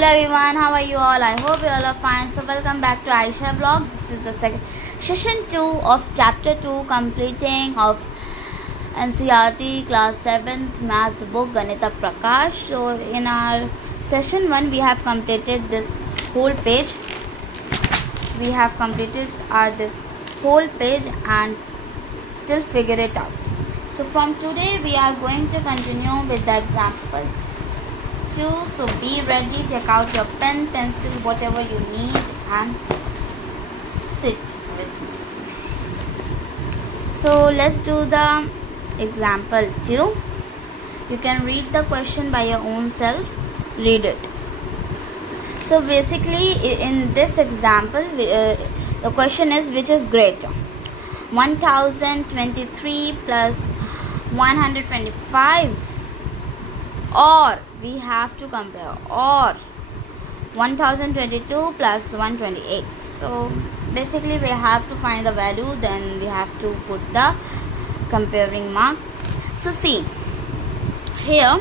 Hello everyone, how are you all? I hope you all are fine. So welcome back to Aisha blog. This is the second session 2 of chapter 2 completing of NCRT class 7th math book Ganita Prakash. So in our session 1 we have completed this whole page. We have completed this whole page and still figure it out. So from today we are going to continue with the example 2. So be ready, take out your pen, pencil, whatever you need and sit with me. So let's do the example 2. You can read the question by your own self. Read it. So basically in this example the question is which is greater, 1023 plus 125, or we have to compare, or 1022 plus 128. So basically we have to find the value, then we have to put the comparing mark. So see here,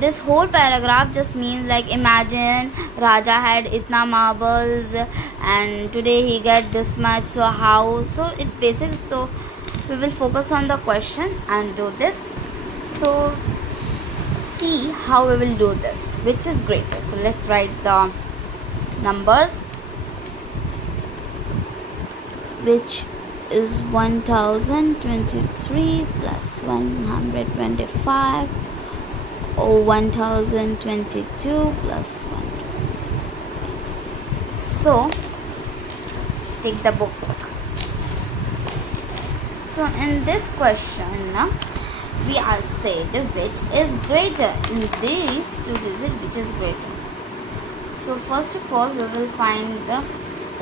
this whole paragraph just means like, imagine Raja had itna marbles and today he get this much, so how? So it's basic. So we will focus on the question and do this. So see how we will do this, which is greater. So let's write the numbers, which is 1023 plus 125, or 1022 plus 120. So take the book. So in this question we are said which is greater. In these two digits, which is greater. So first of all we will find the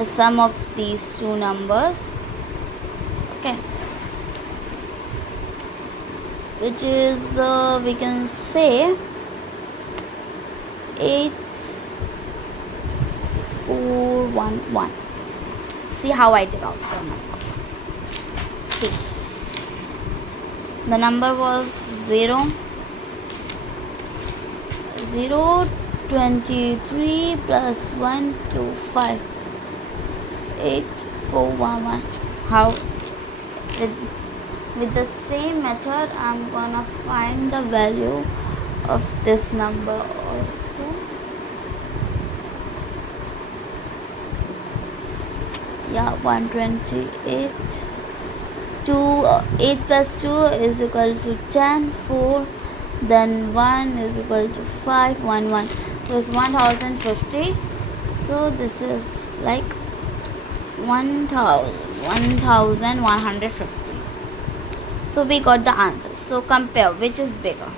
sum of these two numbers, okay, which is we can say 8411. See how I take out the number. See, the number was 023 plus 125, 8411. How? With the same method I'm gonna find the value of this number also. Yeah, 128. 8 plus 2 is equal to 10, 4, then 1 is equal to 5, 1, 1. So it's 1050. So this is like 1150. So we got the answer. So compare which is bigger,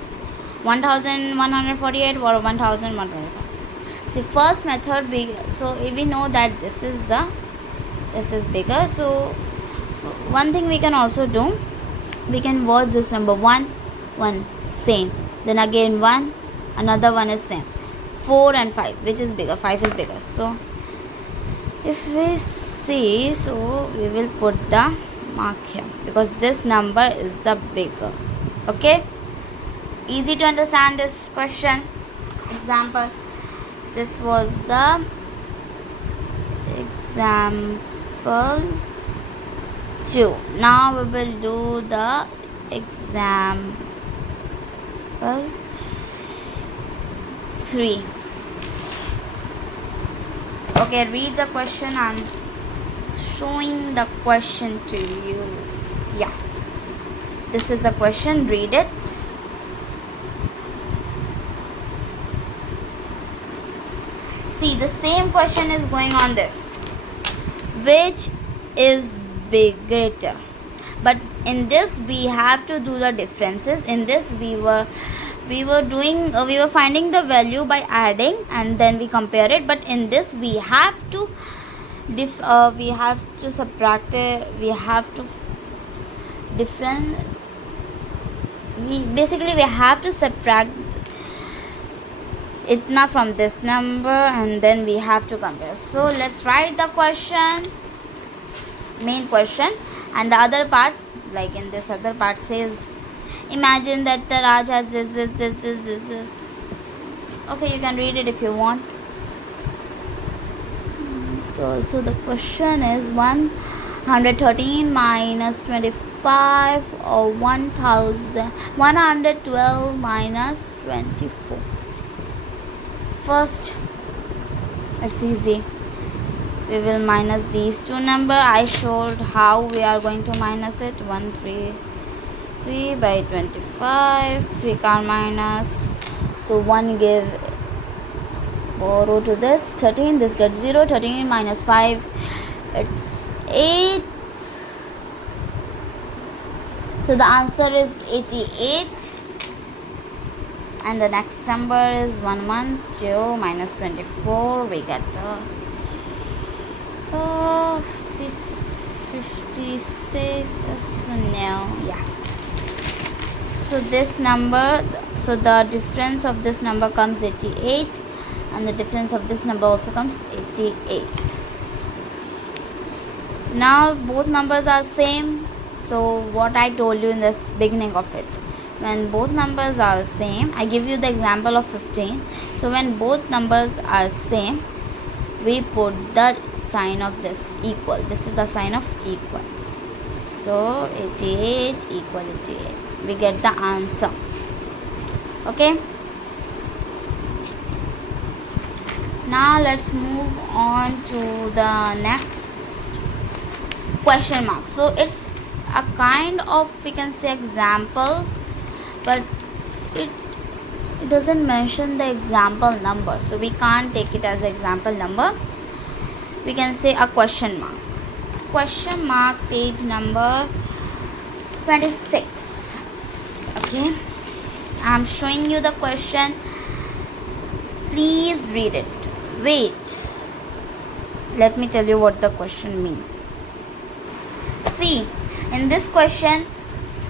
1148 or 1125. See, first method we know that this is bigger. So one thing we can also do, we can watch this number 1 same, then again 1, another one is same, 4 and 5, which is bigger? 5 is bigger. So if we see, so we will put the mark here because this number is the bigger. Okay, easy to understand this question example. This was the example 2. Now we will do the example 3. Okay, read the question. I'm showing the question to you. Yeah, this is the question. Read it. See, the same question is going on this, which is greater, but in this we have to do the differences. In this we were finding the value by adding and then we compare it, but in this we have to subtract it. We have to we have to subtract itna from this number and then we have to compare. So let's write the question, main question, and the other part, like in this other part says, imagine that the Raj has this. Okay, you can read it if you want. So the question is 113 minus 25 or 1112 minus 24. First, it's easy. We will minus these two numbers. I showed how we are going to minus it. 133 by 25. 3 can't minus. So 1 give borrow to this 13. This gets 0. 13 minus 5. It's 8. So the answer is 88. And the next number is 112 minus 24. We get 56. No, yeah. So this number, so the difference of this number comes 88, and the difference of this number also comes 88. Now both numbers are same. So what I told you in this beginning of it, when both numbers are same, I give you the example of 15. So when both numbers are same, we put the sign of this equal. This is the sign of equal. So 88 equal 88. We get the answer. Okay. Now let's move on to the next question mark. So it's a kind of, we can say, example, but it doesn't mention the example number, so we can't take it as example number. We can say a question mark. Question mark, page number 26. Okay, I'm showing you the question. Please read it. Wait, let me tell you what the question means. See, in this question,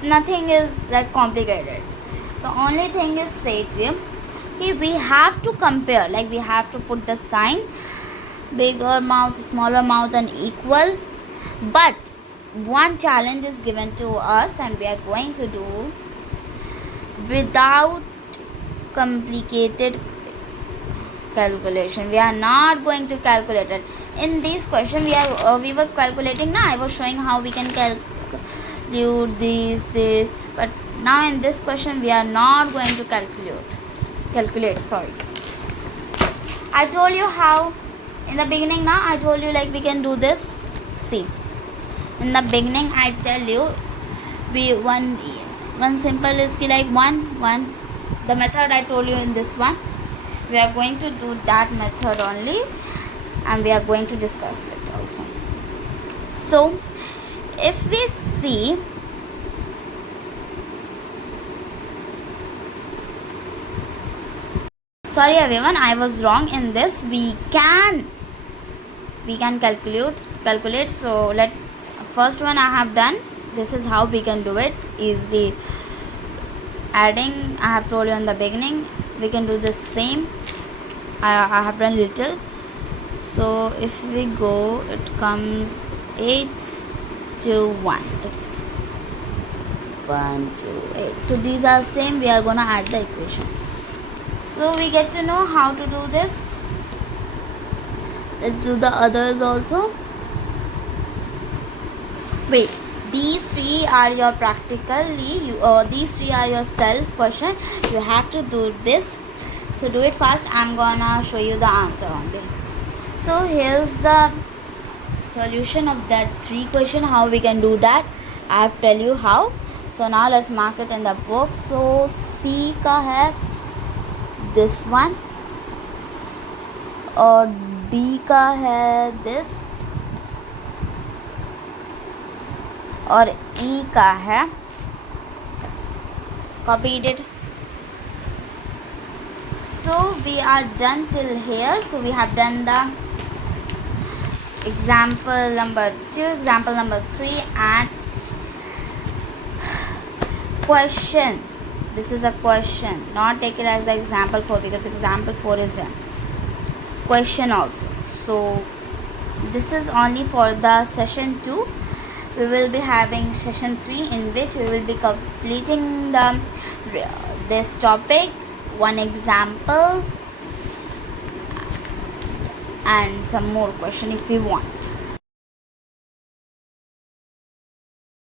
nothing is like complicated. The only thing is said here, we have to compare, like we have to put the sign, bigger mouth, smaller mouth, and equal. But one challenge is given to us, and we are going to do without complicated calculation. We are not going to calculate it. In this question, we were calculating. Now I was showing how we can calculate this, but now in this question we are not going to calculate. Sorry, I told you how in the beginning. Now I told you like we can do this. See, in the beginning I tell you, we one simple is like 1. The method I told you in this one, we are going to do that method only, and we are going to discuss it also. So if we see, sorry everyone, I was wrong in this. We can calculate. So first one I have done. This is how we can do it easily. Adding, I have told you in the beginning, we can do the same. I have done little. So if we go, it comes 8 to 1. It's 1 to 8. So these are same. We are gonna add the equation. So we get to know how to do this. Let's do the others also. Wait, these three are your practically. These three are your self question. You have to do this. So do it fast. I'm gonna show you the answer only. So here's the solution of that 3 question. How we can do that, I have tell you how. So now let's mark it in the book. So C का है this one, और D का है this, और E का है this. Copied it. So we are done till here. So we have done the example number 2, example number 3, and question. This is a question, not take it as the example 4, because example 4 is a question also. So this is only for the session 2. We will be having session 3, in which we will be completing this topic, one example, and some more question if you want.